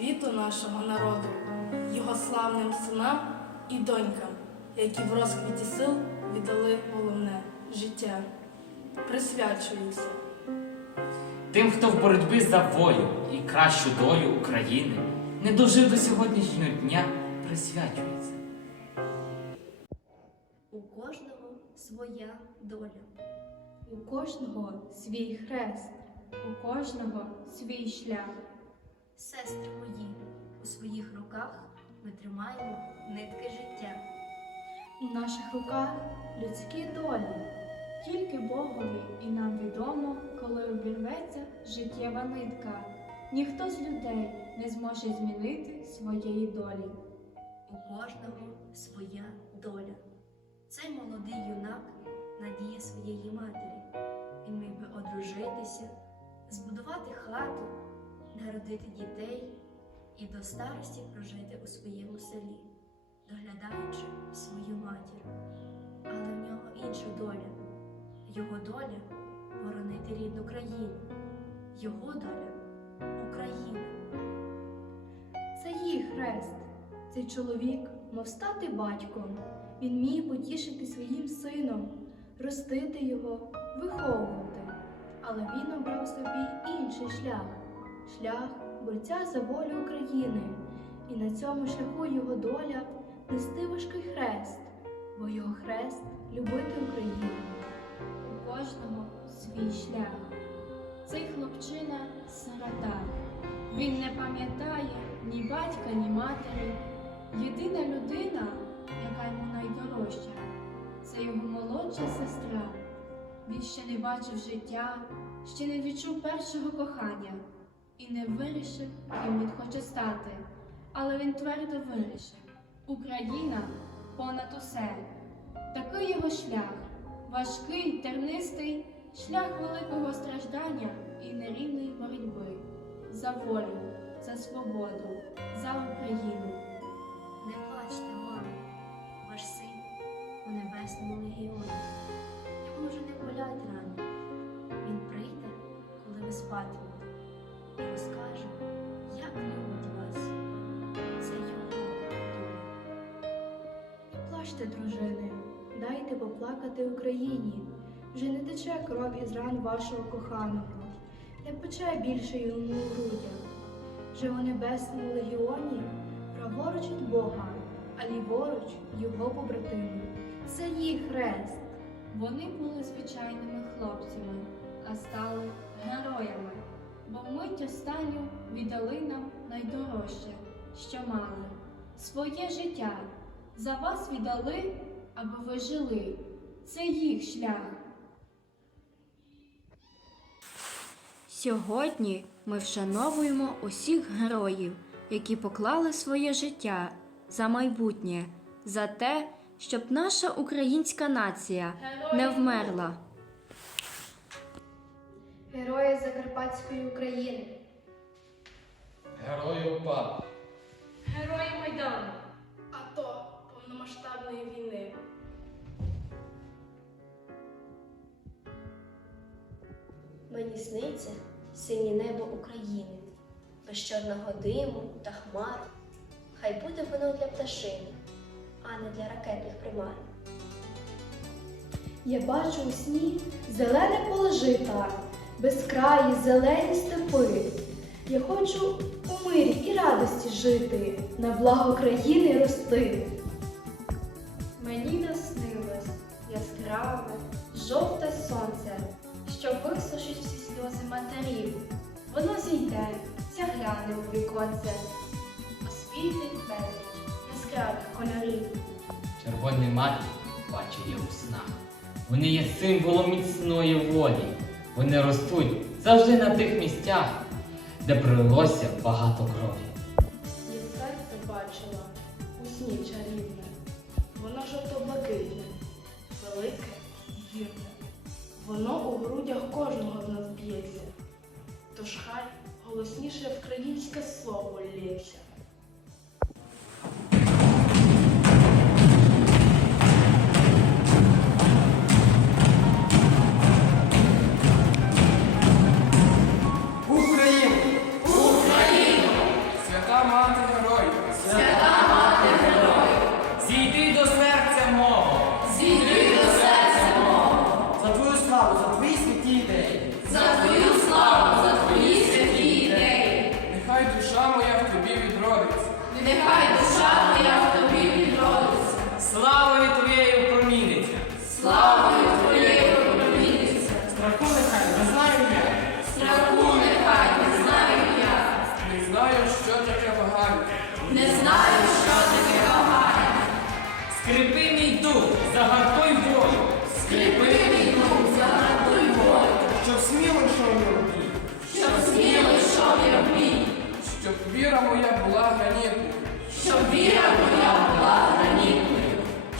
світу нашого народу, його славним синам і донькам, які в розквіті сил віддали головне життя. Присвячуюся. Тим, хто в боротьбі за волю і кращу долю України не дожив до сьогоднішнього дня, присвячується. У кожного своя доля. У кожного свій хрест, у кожного свій шлях. Сестри мої, у своїх руках ми тримаємо нитки життя. У наших руках людські долі. Тільки Богові і нам відомо, коли обірветься життєва нитка. Ніхто з людей не зможе змінити своєї долі. У кожного своя доля. Цей молодий юнак надія своєї матері. Він міг би одружитися, збудувати хату, народити дітей і до старості прожити у своєму селі, доглядаючи свою матір. Але в нього інша доля. Його доля боронити рідну країну. Його доля Україна. Це їх хрест. Цей чоловік мав стати батьком. Він міг потішити своїм сином, ростити його, виховувати. Але він обрав собі інший шлях шлях борця за волю України. І на цьому шляху його доля нести важкий хрест, бо його хрест любити Україну. У кожного свій шлях. Цей хлопчина сирота. Він не пам'ятає ні батька, ні матері. Єдина людина, яка йому найдорожча, це його молодша сестра. Він ще не бачив життя, ще не відчув першого кохання і не вирішив, ким він хоче стати. Але він твердо вирішив: Україна понад усе. Такий його шлях, важкий, тернистий, шлях великого страждання і нерівної боротьби за волю, за свободу, за Україну. Не плачте, мамо, ваш син у небесному легіоні. Йому вже не болять рани. Він прийде, коли ви спатимете, і розкаже, як любить вас. Це його доля. Плачте, дружини, дайте поплакати Україні. Вже не тече кров із ран вашого коханого, не пече більше йому у грудях. Вже у небесному легіоні праворуч від Бога, а ліворуч його побратими. Це їх хрест. Вони були звичайними хлопцями, а стали героями, бо вмить останню віддали нам найдорожче, що мали своє життя. За вас віддали, аби ви жили. Це їх шлях. Сьогодні ми вшановуємо усіх героїв, які поклали своє життя за майбутнє, за те, щоб наша українська нація не вмерла. Герої Закарпатської України. Герої УПА, Герої Майдану. АТО повномасштабної війни. Мені сниться синє небо України, без чорного диму та хмар. Хай буде воно для пташини, а не для ракетних примар. Я бачу у сні зелене поле жита, безкраї зелені степи. Я хочу у мирі і радості жити, на благо країни рости. Мені наснилось яскраве, жовте сонце, що висушить всі сльози матерів. Воно зійде, загляне у віконце, освітить безліч яскравих кольорів. Червоний матір бачу я у снах. Вони є символом міцної волі. Вони ростуть завжди на тих місцях, де пролилося багато крові. Я серце бачила у сні чарівне. Воно жовто-блакитне, велике і вірне. Воно у грудях кожного з нас б'ється. Тож хай голосніше українське слово лється. Віра моя була гранітною.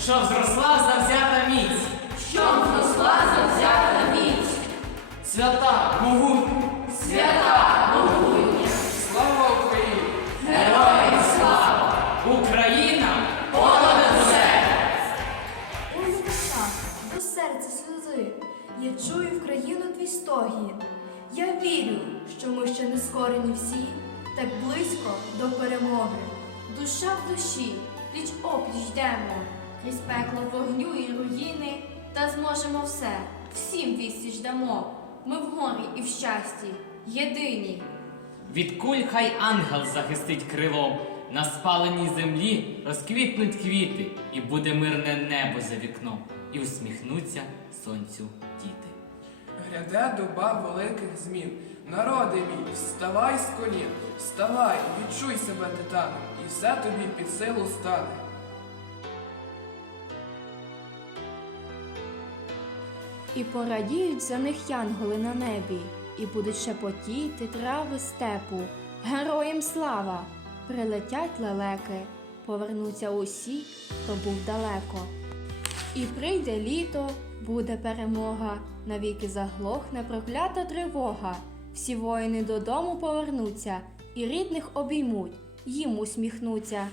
Щоб зросла завзята міць. Щоб зросла завзята міць. Свята, могутня. Свята, могутня. Слава Україні! Героям слава! Україна понад усе! Ой, душа, до серця сльози. Я чую в країну твій стогін. Я вірю, що ми ще не скорені всі, так близько до перемоги. Душа в душі, пліч опліч йдемо, крізь пекло вогню і руїни, та зможемо все, всім відсіч дамо. Ми в горі і в щасті, єдині. Від куль хай ангел захистить крилом. На спаленій землі розквітнуть квіти, і буде мирне небо за вікном, і усміхнуться сонцю діти. Гряде доба великих змін. Народи мій, вставай з колін, вставай, відчуй себе титаном, і все тобі під силу стане. І порадіють за них янголи на небі, і будуть шепотіти трави степу. Героям слава! Прилетять лелеки, повернуться усі, хто був далеко. І прийде літо, буде перемога, навіки заглохне проклята тривога. Всі воїни додому повернуться, і рідних обіймуть, їм усміхнуться.